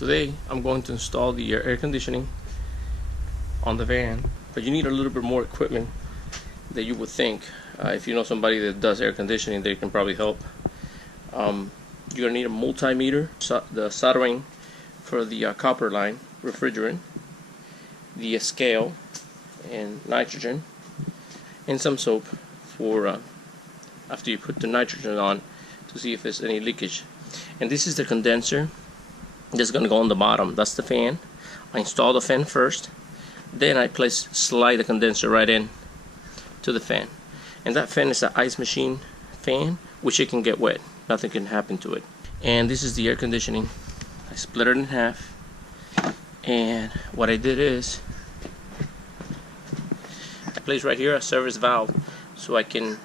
Today I'm going to install the air conditioning on the van, but you need a little bit more equipment than you would think. If you know somebody that does air conditioning, they can probably help. You're gonna need a multimeter, the soldering for the copper line, refrigerant, the scale and nitrogen, and some soap for after you put the nitrogen on to see if there's any leakage. And this is the condenser that's going to go on the bottom. That's the fan. I install the fan first, then I slide the condenser right in to the fan. And that fan is an ice machine fan, which it can get wet. Nothing can happen to it. And this is the air conditioning. I split it in half, and what I did is I placed right here a service valve so I can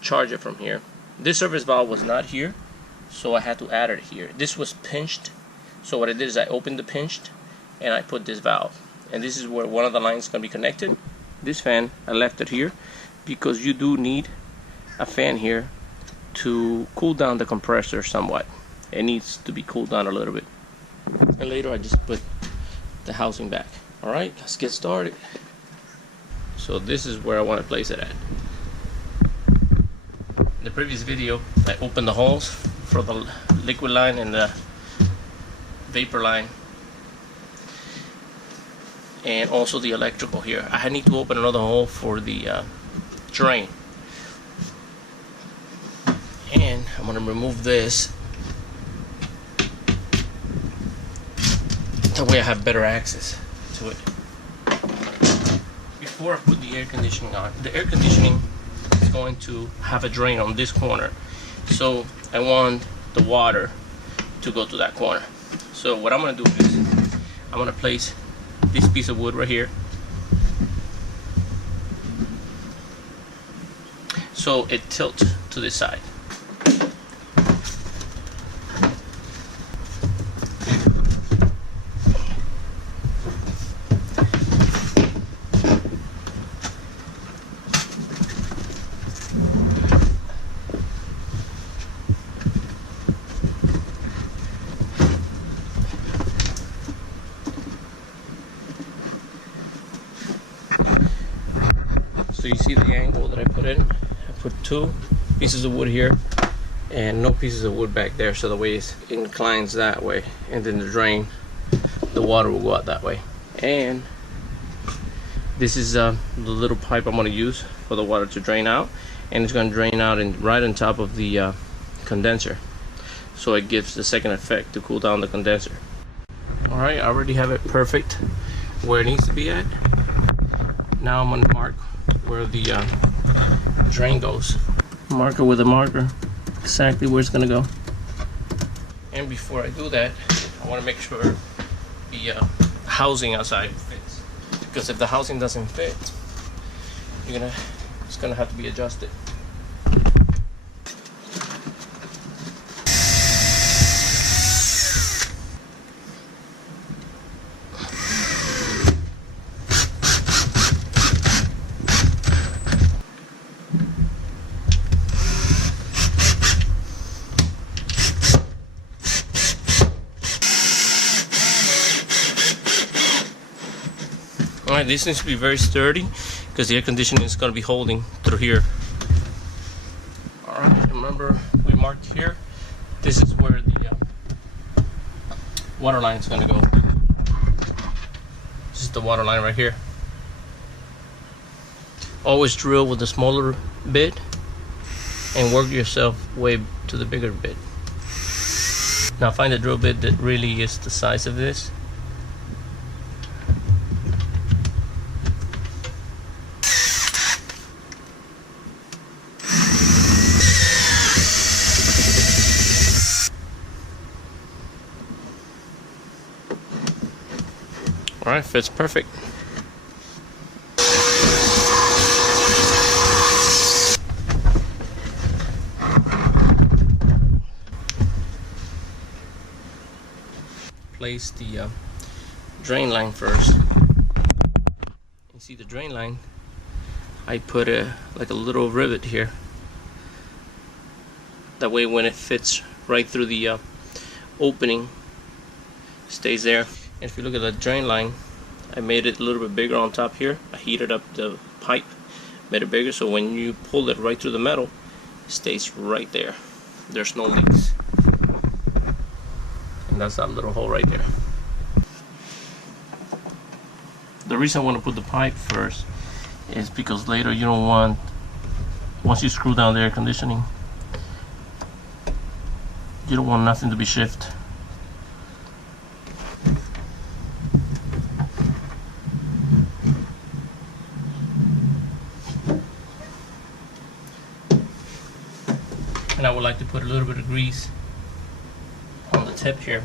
charge it from here. This service valve was not here, so I had to add it here. This was pinched, so what I did is I opened the pinched and I put this valve, and this is where one of the lines is going to be connected. This fan, I left it here because you do need a fan here to cool down the compressor somewhat. It needs to be cooled down a little bit, and later I just put the housing back. Alright, let's get started. So this is where I want to place it at. In the previous video, I opened the holes for the liquid line and the vapor line, and also the electrical here. I need to open another hole for the drain, and I'm going to remove this. That way I have better access to it. Before I put the air conditioning on, the air conditioning is going to have a drain on this corner, so I want the water to go to that corner. So what I'm going to do is I'm going to place this piece of wood right here so it tilts to this side. So you see the angle that I put in? I put 2 pieces of wood here and no pieces of wood back there, so the way it inclines that way, and then the drain, the water will go out that way. And this is the little pipe I'm going to use for the water to drain out, and it's going to drain out right on top of the condenser, so it gives the second effect to cool down the condenser. Alright, I already have it perfect where it needs to be at. Now I'm going to mark where the drain goes. Mark it with a marker exactly where it's going to go. And before I do that, I want to make sure the housing outside fits, because if the housing doesn't fit, it's gonna have to be adjusted. Alright, this needs to be very sturdy because the air conditioning is going to be holding through here. Alright, remember we marked here. This is where the water line is going to go. This is the water line right here. Always drill with the smaller bit and work yourself way to the bigger bit. Now find a drill bit that really is the size of this. Alright, fits perfect. Place the drain line first. You see the drain line, I put like a little rivet here. That way when it fits right through the opening, stays there. And if you look at the drain line, I made it a little bit bigger on top here. I heated up the pipe, made it bigger, so when you pull it right through the metal, it stays right there. There's no leaks. And that's that little hole right there. The reason I want to put the pipe first is because later you don't want, once you screw down the air conditioning, you don't want nothing to be shifted. And I would like to put a little bit of grease on the tip here.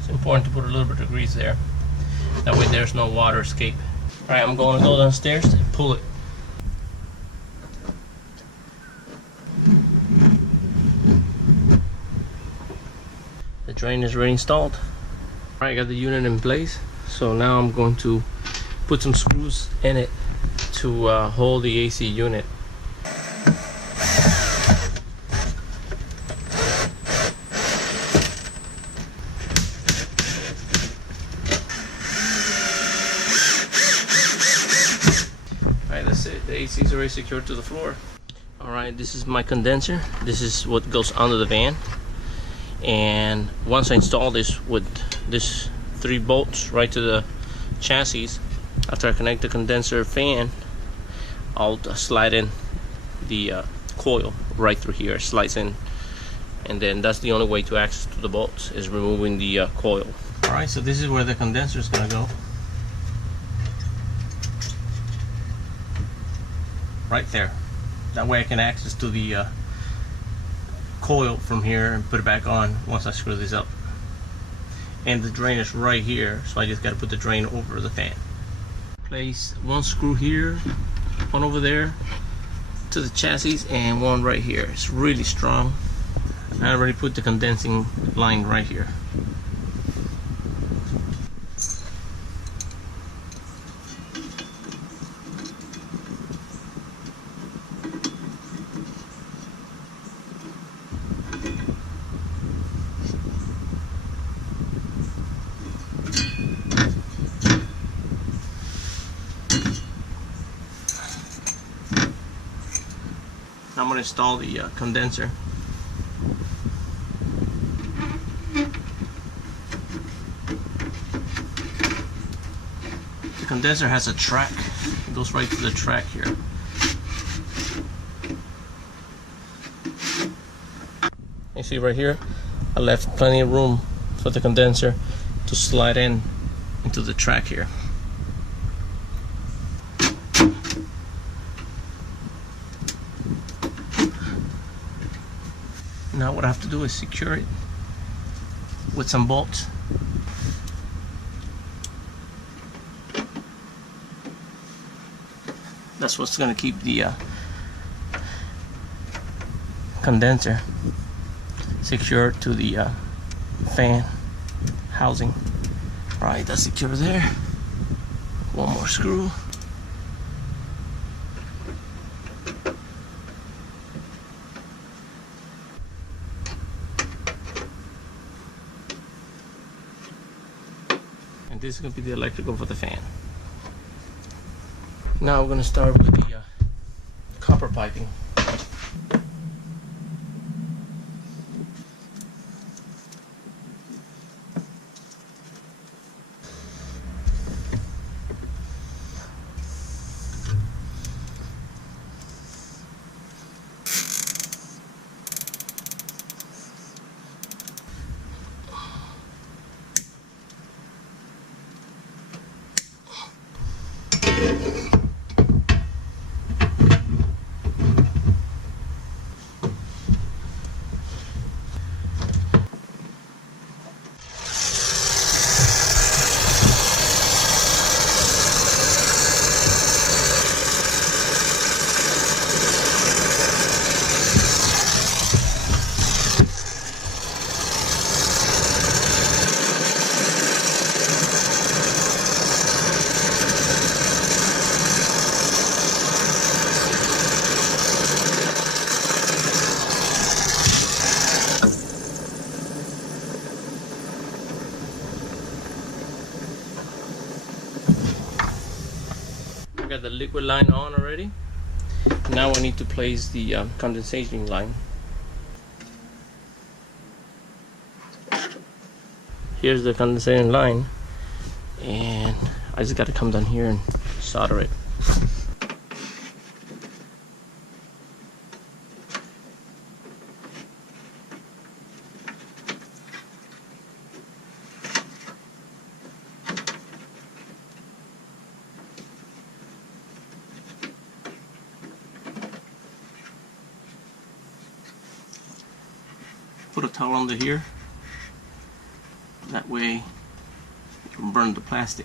It's important to put a little bit of grease there. That way there's no water escape. Alright, I'm going to go downstairs and pull it. The drain is already installed. Alright, I got the unit in place. So now I'm going to put some screws in it to hold the AC unit. Alright, that's it. The AC is already secured to the floor. Alright, this is my condenser. This is what goes under the van. And once I install this with this 3 bolts right to the chassis, after I connect the condenser fan, I'll slide in the coil right through here. It slides in, and then that's the only way to access to the bolts, is removing the coil. Alright, so this is where the condenser is going to go. Right there. That way I can access to the coil from here and put it back on once I screw this up. And the drain is right here, so I just got to put the drain over the fan. Place 1 screw here, 1 over there to the chassis, and 1 right here. It's really strong. I already put the condensing line right here. Now I'm going to install the condenser. The condenser has a track. It goes right to the track here. You see right here, I left plenty of room for the condenser to slide in into the track here. Now what I have to do is secure it with some bolts. That's what's going to keep the condenser secured to the fan housing. Alright, that's secure there. 1 more screw. And this is going to be the electrical for the fan. Now we're going to start with the copper piping. got the liquid line on already. Now I need to place the condensation line. Here's the condensation line, and I just got to come down here and solder it. Put a towel under here. That way you can burn the plastic.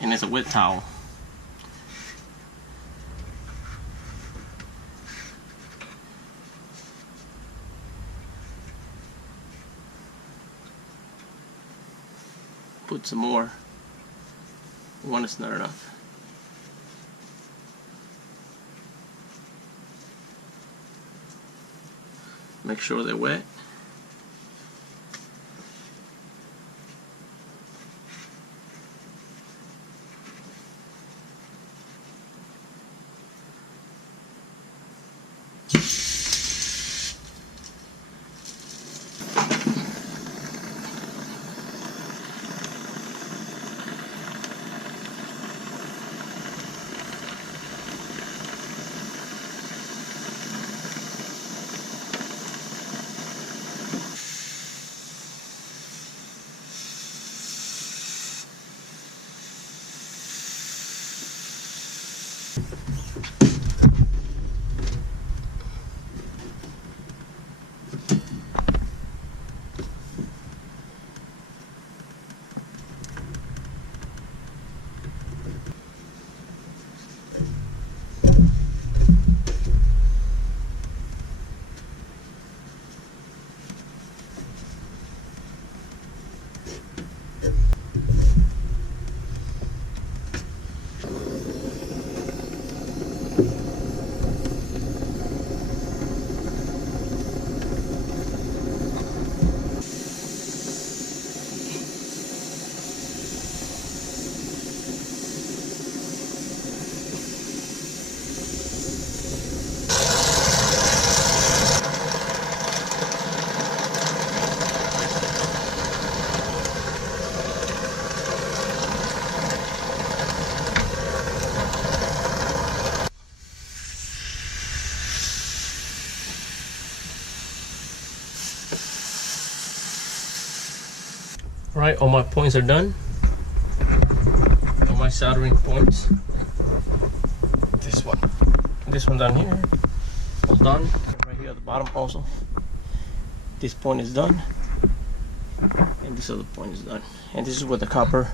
And it's a wet towel. Put some more. One is not enough. Make sure they're wet. Alright, all my points are done. All my soldering points. This one down here, all done. Right here at the bottom also. This point is done. And this other point is done. And this is where the copper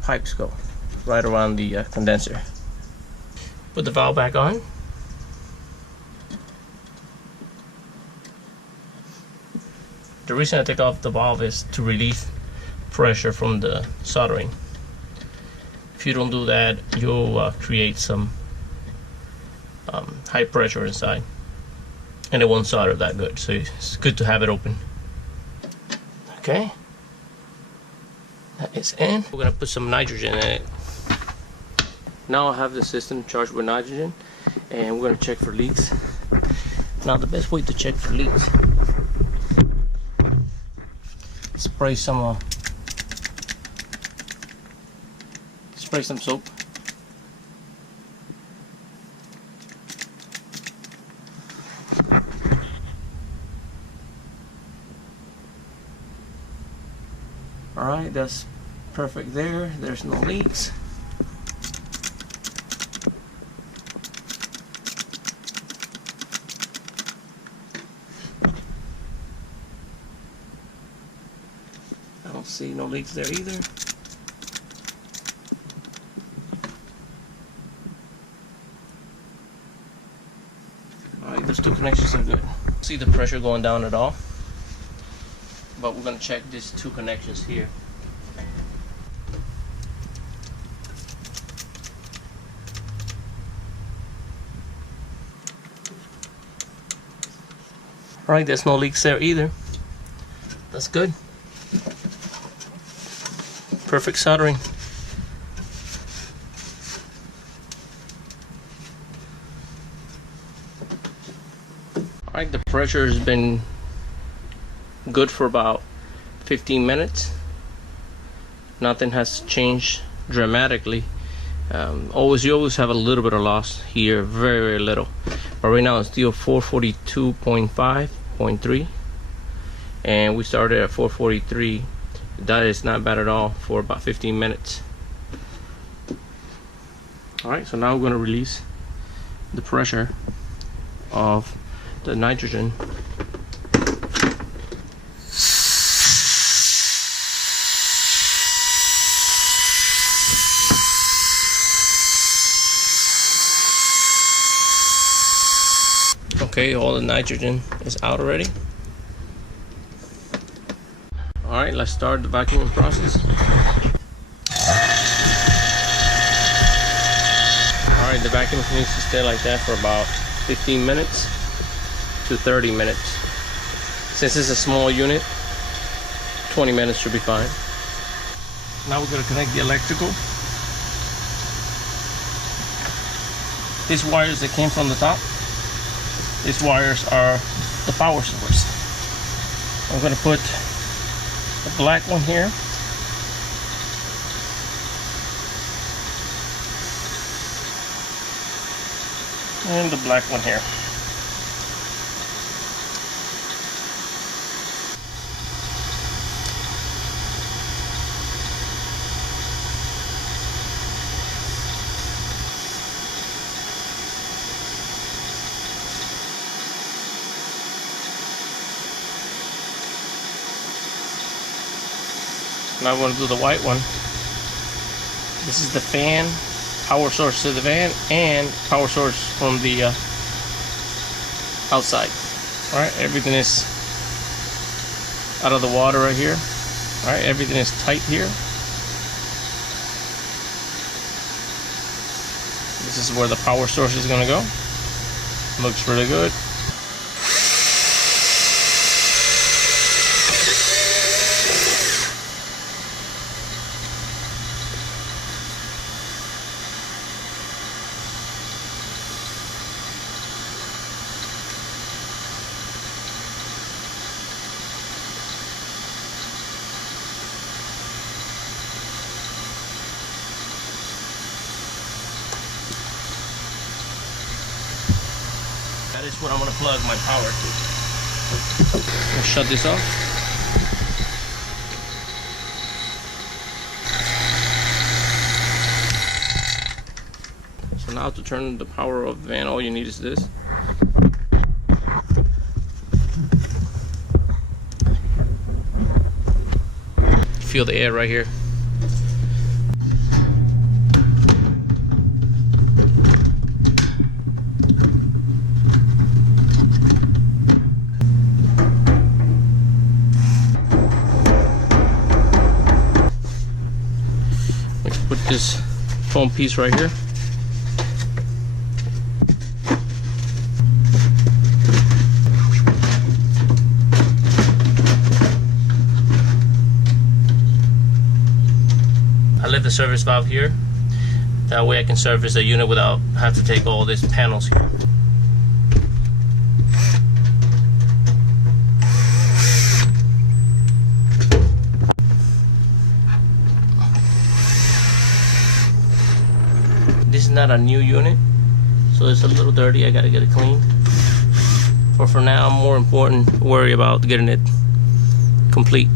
pipes go. Right around the condenser. Put the valve back on. The reason I take off the valve is to relieve pressure from the soldering. If you don't do that, you'll create some high pressure inside, and it won't solder that good. So it's good to have it open. Okay, that is in. We're gonna put some nitrogen in it. Now I have the system charged with nitrogen, and we're gonna check for leaks. Now the best way to check for leaks, spray some soap. Alright, that's perfect there. There's no leaks. I don't see no leaks there either. Alright, those two connections are good. See the pressure going down at all. But we're going to check these two connections here. Alright, there's no leaks there either. That's good. Perfect soldering. Alright, the pressure has been good for about 15 minutes. Nothing has changed dramatically. You always have a little bit of loss here, very little. But right now it's still 442.5.3, and we started at 443. That is not bad at all for about 15 minutes. Alright, so now we're going to release the pressure of the nitrogen. Okay, all the nitrogen is out already. Alright, let's start the vacuuming process. Alright, the vacuum needs to stay like that for about 15 minutes to 30 minutes. Since it's a small unit, 20 minutes should be fine. Now we're going to connect the electrical. These wires that came from the top, these wires are the power source. I'm going to put the black one here. And the black one here. Now I'm going to do the white one. This is the fan, power source to the van, and power source from the outside. Alright, everything is out of the water right here. Alright, everything is tight here. This is where the power source is going to go. Looks really good. That is what I'm going to plug my power to. I'll shut this off. So now to turn the power of the van, all you need is this. Feel the air right here. Put this foam piece right here. I left the service valve here. That way I can service the unit without having to take all these panels here. This is not a new unit, so it's a little dirty. I gotta get it cleaned. For now, I'm more important to worry about getting it complete.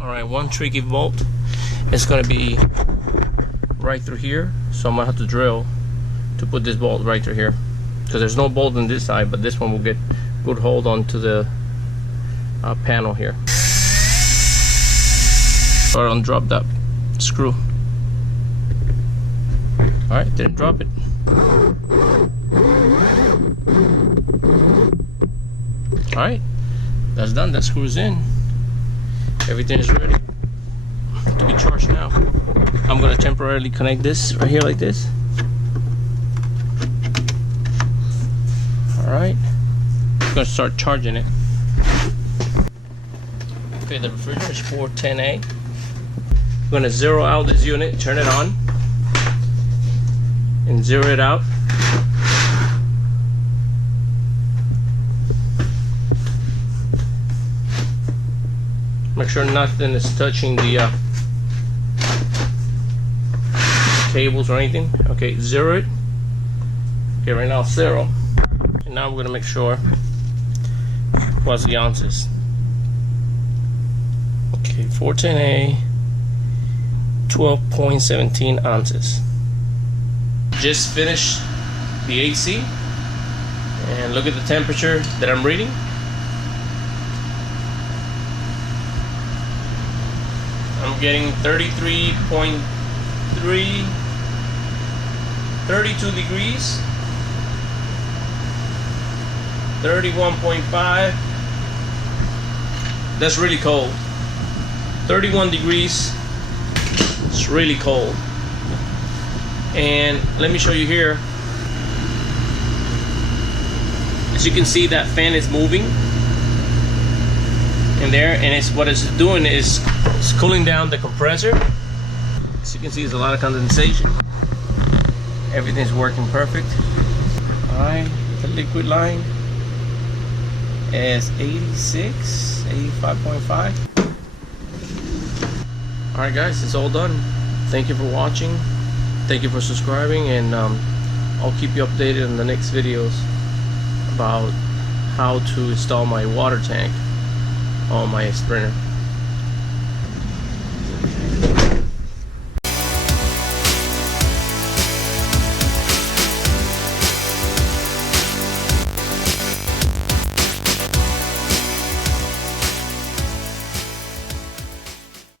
Alright, one tricky bolt is gonna be right through here, so I'm gonna have to drill to put this bolt right through here, because there's no bolt on this side, but this one will get good hold onto the panel here. Or undrop that screw. Alright, didn't drop it. Alright, that's done. That screws in. Everything is ready to be charged now. I'm going to temporarily connect this right here like this. Alright, I'm going to start charging it. Okay, the refrigerator is 410A. going to zero out this unit, turn it on, and zero it out. Make sure nothing is touching the cables or anything. Okay, zero it. Okay, right now it's 0. And now we're going to make sure what's the ounces. Okay, 410A, 12.17 ounces. Just finished the AC, and look at the temperature that I'm reading. I'm getting 33.3, 32 degrees, 31.5. That's really cold. 31 degrees. It's really cold. And let me show you here. As you can see, that fan is moving in there, and what it's doing is it's cooling down the compressor. As you can see, there's a lot of condensation. Everything's working perfect. Alright, the liquid line is 85.5. Alright guys, it's all done. Thank you for watching. Thank you for subscribing, and I'll keep you updated in the next videos about how to install my water tank on my Sprinter.